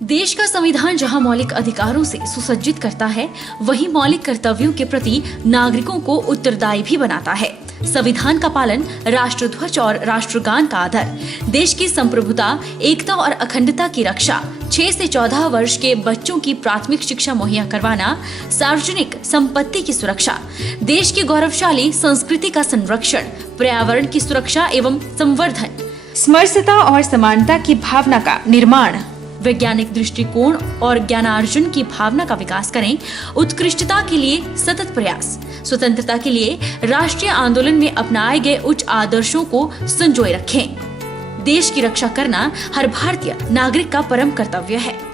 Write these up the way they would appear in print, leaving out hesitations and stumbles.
देश का संविधान जहां मौलिक अधिकारों से सुसज्जित करता है, वहीं मौलिक कर्तव्यों के प्रति नागरिकों को उत्तरदायी भी बनाता है। संविधान का पालन, राष्ट्रध्वज और राष्ट्रगान का आदर, देश की संप्रभुता, एकता और अखंडता की रक्षा, 6 से 14 वर्ष के बच्चों की प्राथमिक शिक्षा मुहैया करवाना, सार्वजनिक संपत्ति की सुरक्षा, देश की गौरवशाली संस्कृति का संरक्षण, पर्यावरण की सुरक्षा एवं संवर्धन, समरसता और समानता की भावना का निर्माण, वैज्ञानिक दृष्टिकोण और ज्ञानार्जन की भावना का विकास करें, उत्कृष्टता के लिए सतत प्रयास, स्वतंत्रता के लिए राष्ट्रीय आंदोलन में अपनाए गए उच्च आदर्शों को संजोए रखें। देश की रक्षा करना हर भारतीय नागरिक का परम कर्तव्य है।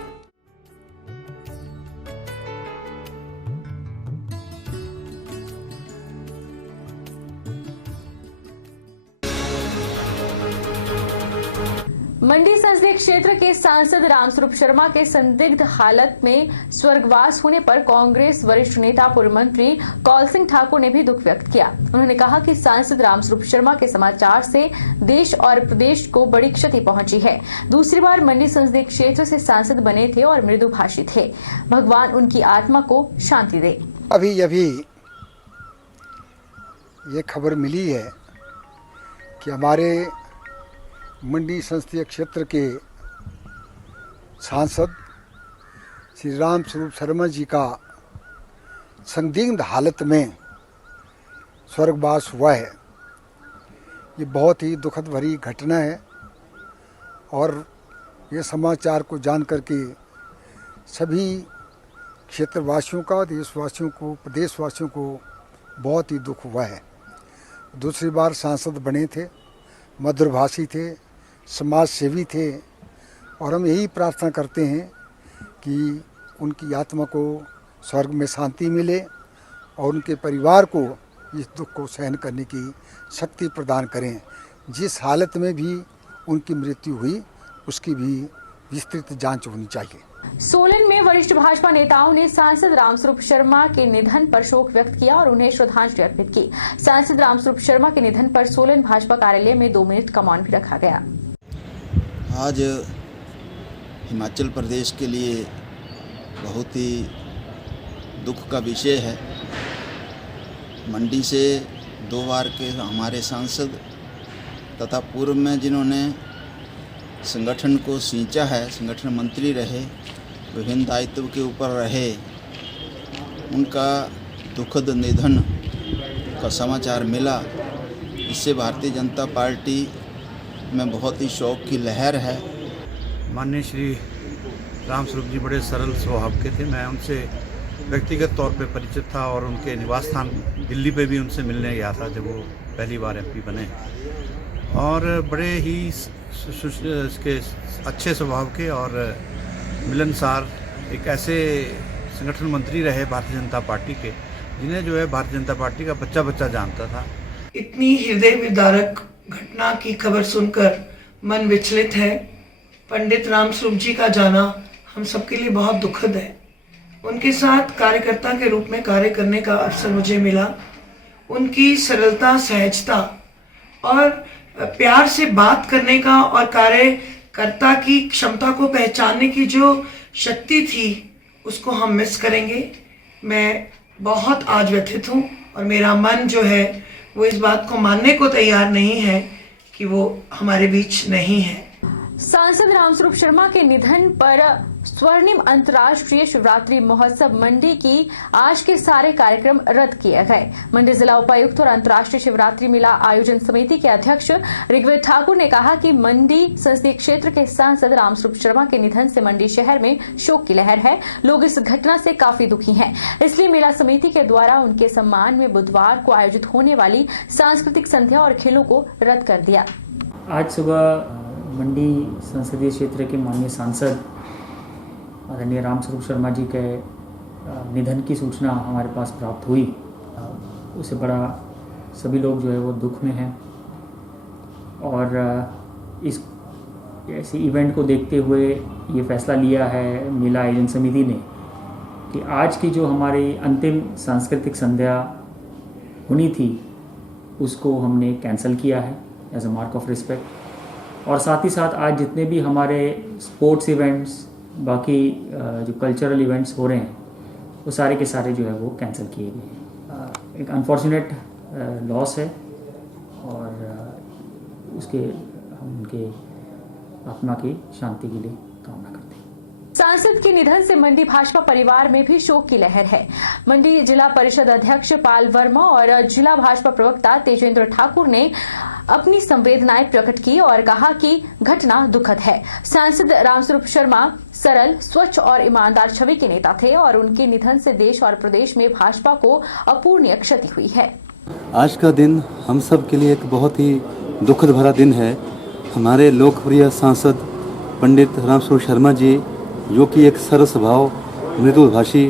मंडी संसदीय क्षेत्र के सांसद रामस्वरूप शर्मा के संदिग्ध हालत में स्वर्गवास होने पर कांग्रेस वरिष्ठ नेता पूर्व मंत्री कौल सिंह ठाकुर ने भी दुख व्यक्त किया। उन्होंने कहा कि सांसद रामस्वरूप शर्मा के समाचार से देश और प्रदेश को बड़ी क्षति पहुंची है। दूसरी बार मंडी संसदीय क्षेत्र से सांसद बने थे और मृदुभाषी थे। भगवान उनकी आत्मा को शांति दे। अभी ये खबर मिली है कि हमारे मंडी संसदीय क्षेत्र के सांसद श्री रामस्वरूप शर्मा जी का संदिग्ध हालत में स्वर्गवास हुआ है। ये बहुत ही दुखद भरी घटना है और ये समाचार को जानकर के सभी क्षेत्रवासियों का, देशवासियों को, प्रदेशवासियों को बहुत ही दुख हुआ है। दूसरी बार सांसद बने थे, मधुरभाषी थे, समाज सेवी थे और हम यही प्रार्थना करते हैं कि उनकी आत्मा को स्वर्ग में शांति मिले और उनके परिवार को इस दुख को सहन करने की शक्ति प्रदान करें। जिस हालत में भी उनकी मृत्यु हुई उसकी भी विस्तृत जांच होनी चाहिए। सोलन में वरिष्ठ भाजपा नेताओं ने सांसद रामस्वरूप शर्मा के निधन पर शोक व्यक्त किया और उन्हें श्रद्धांजलि अर्पित की। सांसद रामस्वरूप शर्मा के निधन पर सोलन भाजपा कार्यालय में 2 मिनट का मौन भी रखा गया। आज हिमाचल प्रदेश के लिए बहुत ही दुख का विषय है। मंडी से 2 बार के हमारे सांसद तथा पूर्व में जिन्होंने संगठन को सींचा है, संगठन मंत्री रहे, विभिन्न दायित्व के ऊपर रहे, उनका दुखद निधन का समाचार मिला। इससे भारतीय जनता पार्टी में बहुत ही शोक की लहर है। माननीय श्री रामस्वरूप जी बड़े सरल स्वभाव के थे। मैं उनसे व्यक्तिगत तौर पे परिचित था और उनके निवास स्थान दिल्ली पे भी उनसे मिलने गया था जब वो पहली बार एमपी बने, और बड़े ही इसके अच्छे स्वभाव के और मिलनसार एक ऐसे संगठन मंत्री रहे भारतीय जनता पार्टी के, जिन्हें जो है भारतीय जनता पार्टी का बच्चा बच्चा जानता था। इतनी हृदय विदारक घटना की खबर सुनकर मन विचलित है। पंडित रामस्वरूप जी का जाना हम सबके लिए बहुत दुखद है। उनके साथ कार्यकर्ता के रूप में कार्य करने का अवसर मुझे मिला। उनकी सरलता, सहजता और प्यार से बात करने का और कार्यकर्ता की क्षमता को पहचानने की जो शक्ति थी, उसको हम मिस करेंगे। मैं बहुत आज व्यथित हूँ और मेरा मन जो है वो इस बात को मानने को तैयार नहीं है कि वो हमारे बीच नहीं है। सांसद रामस्वरूप शर्मा के निधन पर स्वर्णिम अंतर्राष्ट्रीय शिवरात्रि महोत्सव मंडी की आज के सारे कार्यक्रम रद्द किए गए। मंडी जिला उपायुक्त और अंतर्राष्ट्रीय शिवरात्रि मेला आयोजन समिति के अध्यक्ष ऋग्वेद ठाकुर ने कहा कि मंडी संसदीय क्षेत्र के सांसद रामस्वरूप शर्मा के निधन से मंडी शहर में शोक की लहर है। लोग इस घटना से काफी दुखी हैं, इसलिए मेला समिति के द्वारा उनके सम्मान में बुधवार को आयोजित होने वाली सांस्कृतिक संध्या और खेलों को रद्द कर दिया। आज सुबह मंडी संसदीय क्षेत्र के माननीय सांसद आदरणीय रामस्वरूप शर्मा जी के निधन की सूचना हमारे पास प्राप्त हुई। उससे बड़ा सभी लोग जो है वो दुख में हैं और इस ऐसे इवेंट को देखते हुए ये फैसला लिया है मेला आयोजन समिति ने कि आज की जो हमारी अंतिम सांस्कृतिक संध्या होनी थी उसको हमने कैंसिल किया है as a mark of respect. और साथ ही साथ आज जितने भी हमारे स्पोर्ट्स इवेंट्स, बाकी जो कल्चरल इवेंट्स हो रहे हैं वो सारे के सारे जो है वो कैंसिल किए गए हैं। एक अनफॉर्चुनेट लॉस है और उसके हम उनके आत्मा की शांति के लिए कामना करते हैं। सांसद के निधन से मंडी भाजपा परिवार में भी शोक की लहर है। मंडी जिला परिषद अध्यक्ष पाल वर्मा और जिला भाजपा प्रवक्ता तेजेंद्र ठाकुर ने अपनी संवेदनाएं प्रकट की और कहा कि घटना दुखद है। सांसद रामस्वरूप शर्मा सरल, स्वच्छ और ईमानदार छवि के नेता थे और उनके निधन से देश और प्रदेश में भाजपा को अपूरणीय क्षति हुई है। आज का दिन हम सब के लिए एक बहुत ही दुखद भरा दिन है। हमारे लोकप्रिय सांसद पंडित रामस्वरूप शर्मा जी, जो कि एक सरल स्वभाव, मृदुभाषी,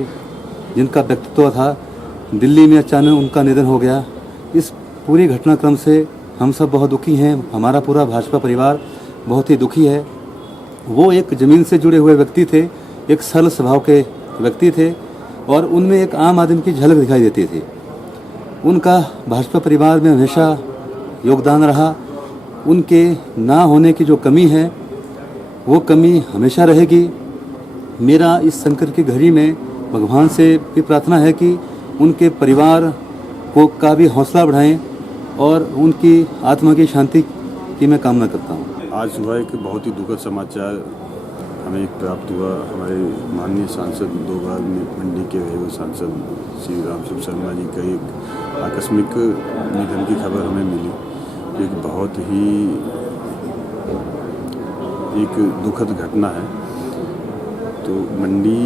जिनका व्यक्तित्व था, दिल्ली में अचानक उनका निधन हो गया। इस पूरी घटनाक्रम से हम सब बहुत दुखी हैं। हमारा पूरा भाजपा परिवार बहुत ही दुखी है। वो एक ज़मीन से जुड़े हुए व्यक्ति थे, एक सरल स्वभाव के व्यक्ति थे और उनमें एक आम आदमी की झलक दिखाई देती थी। उनका भाजपा परिवार में हमेशा योगदान रहा। उनके ना होने की जो कमी है वो कमी हमेशा रहेगी। मेरा इस संकट की घड़ी में भगवान से भी प्रार्थना है कि उनके परिवार को का भी हौसला बढ़ाएं और उनकी आत्मा की शांति की मैं कामना करता हूँ। आज सुबह एक बहुत ही दुखद समाचार हमें प्राप्त हुआ। हमारे माननीय सांसद, 2 बार मंडी के रहे हुए सांसद श्री रामस्वरूप शर्मा जी का एक आकस्मिक निधन की खबर हमें मिली। एक बहुत ही एक दुखद घटना है। तो मंडी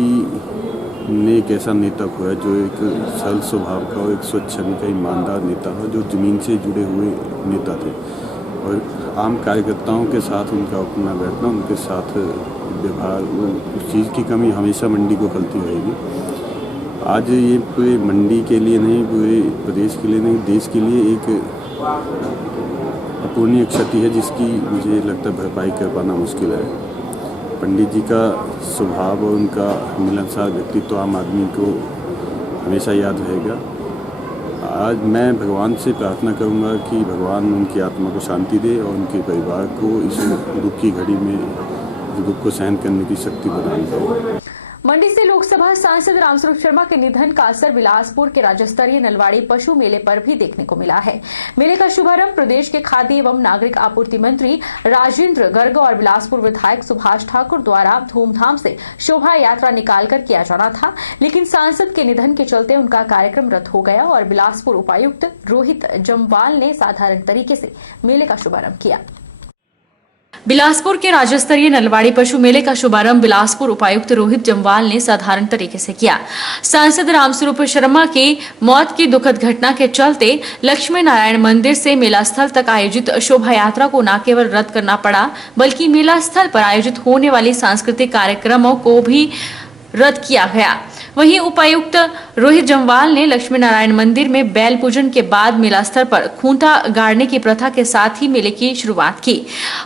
ने एक ऐसा नेता खोया जो एक सरल स्वभाव का और एक स्वच्छ छवि का ईमानदार नेता था, जो ज़मीन से जुड़े हुए नेता थे और आम कार्यकर्ताओं के साथ उनका अपना बैठना, उनके साथ व्यवहार, उस चीज़ की कमी हमेशा मंडी को खलती रहेगी। आज ये पूरे मंडी के लिए नहीं, पूरे प्रदेश के लिए नहीं, देश के लिए एक अपूरणीय क्षति है जिसकी मुझे लगता है भरपाई कर पाना मुश्किल है। पंडित जी का स्वभाव और उनका मिलनसार व्यक्तित्व आम आदमी को हमेशा याद रहेगा। आज मैं भगवान से प्रार्थना करूंगा कि भगवान उनकी आत्मा को शांति दे और उनके परिवार को इस दुख की घड़ी में दुख को सहन करने की शक्ति प्रदान करे। मंडी से लोकसभा सांसद रामस्वरूप शर्मा के निधन का असर बिलासपुर के राज्य स्तरीय नलवाड़ी पशु मेले पर भी देखने को मिला है। मेले का शुभारंभ प्रदेश के खाद्य एवं नागरिक आपूर्ति मंत्री राजेंद्र गर्ग और बिलासपुर विधायक सुभाष ठाकुर द्वारा धूमधाम से शोभा यात्रा निकालकर किया जाना था, लेकिन सांसद के निधन के चलते उनका कार्यक्रम रद्द हो गया और बिलासपुर उपायुक्त रोहित जम्वाल ने साधारण तरीके से मेले का शुभारंभ किया। बिलासपुर के राज्य स्तरीय नलवाड़ी पशु मेले का शुभारंभ बिलासपुर उपायुक्त रोहित जम्वाल ने साधारण तरीके से किया। सांसद रामस्वरूप शर्मा की मौत की दुखद घटना के चलते लक्ष्मी नारायण मंदिर से मेला स्थल तक आयोजित शोभा यात्रा को न केवल रद्द करना पड़ा, बल्कि मेला स्थल पर आयोजित होने वाले सांस्कृतिक कार्यक्रमों को भी रद्द किया गया। वहीं उपायुक्त रोहित जम्वाल ने लक्ष्मी नारायण मंदिर में बैल पूजन के बाद मेला स्थल पर खूंटा गाड़ने की प्रथा के साथ ही मेले की शुरुआत की।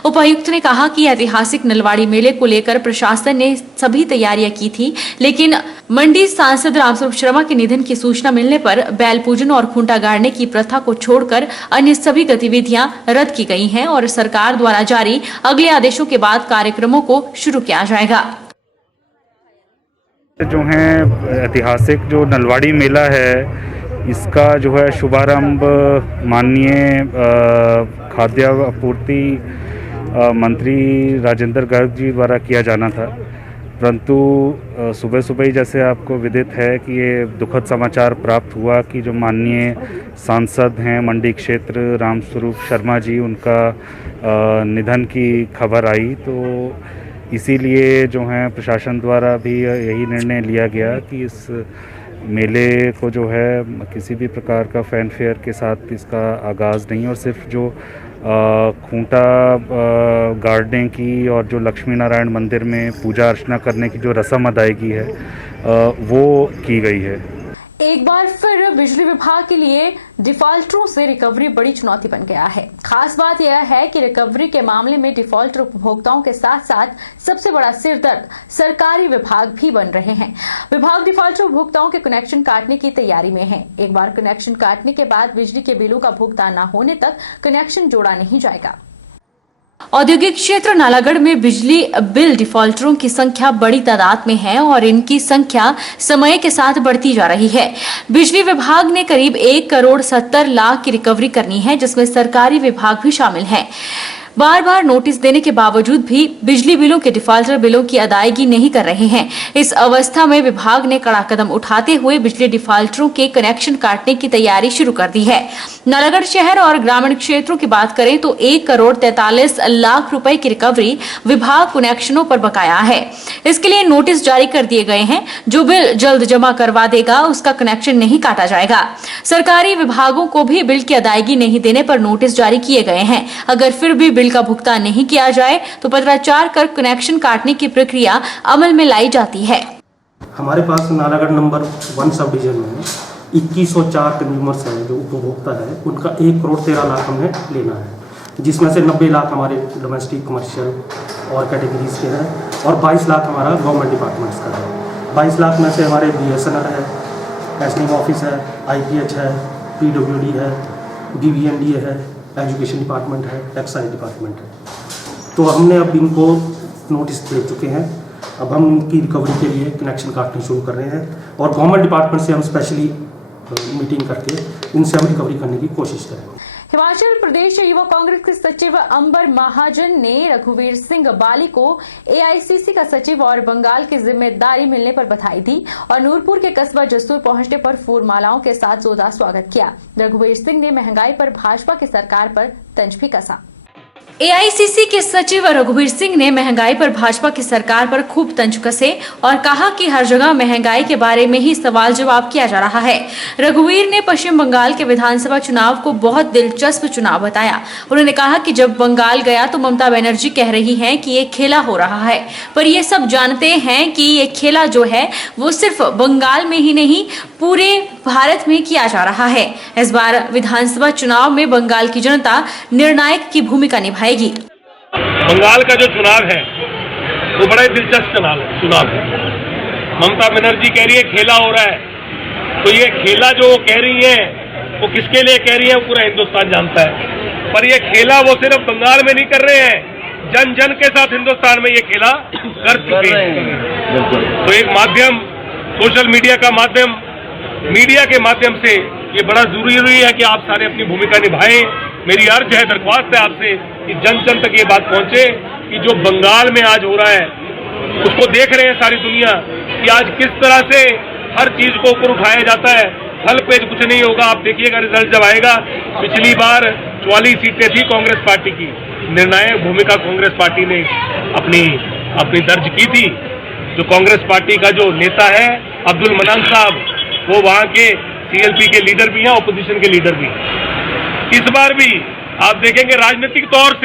उपायुक्त ने कहा कि ऐतिहासिक नलवाड़ी मेले को लेकर प्रशासन ने सभी तैयारियां की थी, लेकिन मंडी सांसद रामस्वरूप शर्मा के निधन की सूचना मिलने पर बैल पूजन और खूंटा गाड़ने की प्रथा को छोड़कर अन्य सभी गतिविधियां रद्द की गई हैं और सरकार द्वारा जारी अगले आदेशों के बाद कार्यक्रमों को शुरू किया जाएगा। जो है ऐतिहासिक जो नलवाड़ी मेला है, इसका जो है शुभारंभ माननीय खाद्य आपूर्ति मंत्री राजेंद्र गर्ग जी द्वारा किया जाना था, परंतु सुबह सुबह ही जैसे आपको विदित है कि ये दुखद समाचार प्राप्त हुआ कि जो माननीय सांसद हैं मंडी क्षेत्र रामस्वरूप शर्मा जी, उनका निधन की खबर आई। तो इसीलिए जो है प्रशासन द्वारा भी यही निर्णय लिया गया कि इस मेले को जो है किसी भी प्रकार का फैनफेयर के साथ इसका आगाज़ नहीं, और सिर्फ जो खूंटा गाड़ने की और जो लक्ष्मी नारायण मंदिर में पूजा अर्चना करने की जो रस्म अदायगी है वो की गई है। एक बार फिर बिजली विभाग के लिए डिफॉल्टरों से रिकवरी बड़ी चुनौती बन गया है। खास बात यह है कि रिकवरी के मामले में डिफॉल्टर उपभोक्ताओं के साथ साथ सबसे बड़ा सिरदर्द सरकारी विभाग भी बन रहे हैं। विभाग डिफॉल्टर उपभोक्ताओं के कनेक्शन काटने की तैयारी में है। एक बार कनेक्शन काटने के बाद बिजली के बिलों का भुगतान न होने तक कनेक्शन जोड़ा नहीं जाएगा। औद्योगिक क्षेत्र नालागढ़ में बिजली बिल डिफॉल्टरों की संख्या बड़ी तादाद में है और इनकी संख्या समय के साथ बढ़ती जा रही है। बिजली विभाग ने करीब 1,70,00,000 की रिकवरी करनी है, जिसमें सरकारी विभाग भी शामिल हैं। बार बार नोटिस देने के बावजूद भी बिजली बिलों के डिफॉल्टर बिलों की अदायगी नहीं कर रहे हैं। इस अवस्था में विभाग ने कड़ा कदम उठाते हुए बिजली डिफॉल्टरों के कनेक्शन काटने की तैयारी शुरू कर दी है। नालागढ़ शहर और ग्रामीण क्षेत्रों की बात करें तो 1,43,00,000 रुपए की रिकवरी विभाग कनेक्शनों पर बकाया है। इसके लिए नोटिस जारी कर दिए गए हैं। जो बिल जल्द जमा करवा देगा उसका कनेक्शन नहीं काटा जाएगा। सरकारी विभागों को भी बिल की अदायगी नहीं देने पर नोटिस जारी किए गए हैं। अगर फिर भी बिल का भुगतान नहीं किया जाए तो पत्राचार कर कनेक्शन काटने की प्रक्रिया अमल में लाई जाती है। हमारे पास नालागढ़ नंबर 1 सब डिवीजन में 2104 कंज्यूमर्स हैं जो उपभोक्ता है, उनका 1,13,00,000 हमने लेना है, जिसमें से 90 लाख हमारे डोमेस्टिक कमर्शियल और कैटेगरीज के हैं और 22 लाख हमारा गवर्नमेंट डिपार्टमेंट्स का है। 22 लाख में से हमारे BSNL है, एसडीएम ऑफिस है, IPH है, PWD है, DVNDA है, एजुकेशन डिपार्टमेंट है, एक्साइज डिपार्टमेंट है। तो हमने अब इनको नोटिस दे चुके हैं। अब हम इनकी रिकवरी के लिए कनेक्शन काटने शुरू कर रहे हैं और गवर्नमेंट डिपार्टमेंट से हम स्पेशली मीटिंग करके इनसे हम रिकवरी करने की कोशिश करेंगे। हिमाचल प्रदेश युवा कांग्रेस के सचिव अंबर महाजन ने रघुवीर सिंह बाली को AICC का सचिव और बंगाल की जिम्मेदारी मिलने पर बधाई दी और नूरपुर के कस्बा जसूर पहुंचने पर फूल मालाओं के साथ जोरदार स्वागत किया। रघुवीर सिंह ने महंगाई पर भाजपा की सरकार पर तंज भी कसा। AICC के सचिव रघुवीर सिंह ने महंगाई पर भाजपा की सरकार पर खूब तंज कसे और कहा कि हर जगह महंगाई के बारे में ही सवाल जवाब किया जा रहा है। रघुवीर ने पश्चिम बंगाल के विधानसभा चुनाव को बहुत दिलचस्प चुनाव बताया। उन्होंने कहा कि जब बंगाल गया तो ममता बनर्जी कह रही हैं कि ये खेला हो रहा है, पर ये सब जानते हैं कि ये खेला जो है वो सिर्फ बंगाल में ही नहीं पूरे भारत में किया जा रहा है। इस बार विधानसभा चुनाव में बंगाल की जनता निर्णायक की भूमिका निभाएगी। बंगाल का जो चुनाव है वो बड़ा ही दिलचस्प चुनाव है। ममता बनर्जी कह रही है खेला हो रहा है, तो ये खेला जो वो कह रही है वो किसके लिए कह रही है वो पूरा हिंदुस्तान जानता है। पर ये खेला वो सिर्फ बंगाल में नहीं कर रहे हैं, जन जन के साथ हिंदुस्तान में ये खेला कर चुके हैं। तो एक माध्यम, सोशल मीडिया का माध्यम, मीडिया के माध्यम से ये बड़ा जरूरी है कि आप सारे अपनी भूमिका निभाएं। मेरी अर्ज है, दरख्वास्त है आपसे कि जन जन तक ये बात पहुंचे कि जो बंगाल में आज हो रहा है उसको देख रहे हैं सारी दुनिया कि आज किस तरह से हर चीज को ऊपर उठाया जाता है। फल पेज कुछ नहीं होगा। आप देखिएगा रिजल्ट जब आएगा। पिछली बार 44 सीटें थी कांग्रेस पार्टी की, निर्णायक भूमिका कांग्रेस पार्टी ने अपनी दर्ज की थी। जो कांग्रेस पार्टी का जो नेता है अब्दुल मनान साहब, वो वहां के CLP के लीडर भी हैं, ऑपोजिशन के लीडर भी हैं। इस बार भी आप देखेंगे राजनीतिक तौर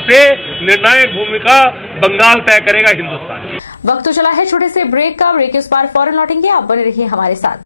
से निर्णायक भूमिका बंगाल तय करेगा हिंदुस्तान। वक्त तो चला है छोटे से ब्रेक का। ब्रेक के उस पार फौरन लौटेंगे, आप बने रहिए हमारे साथ।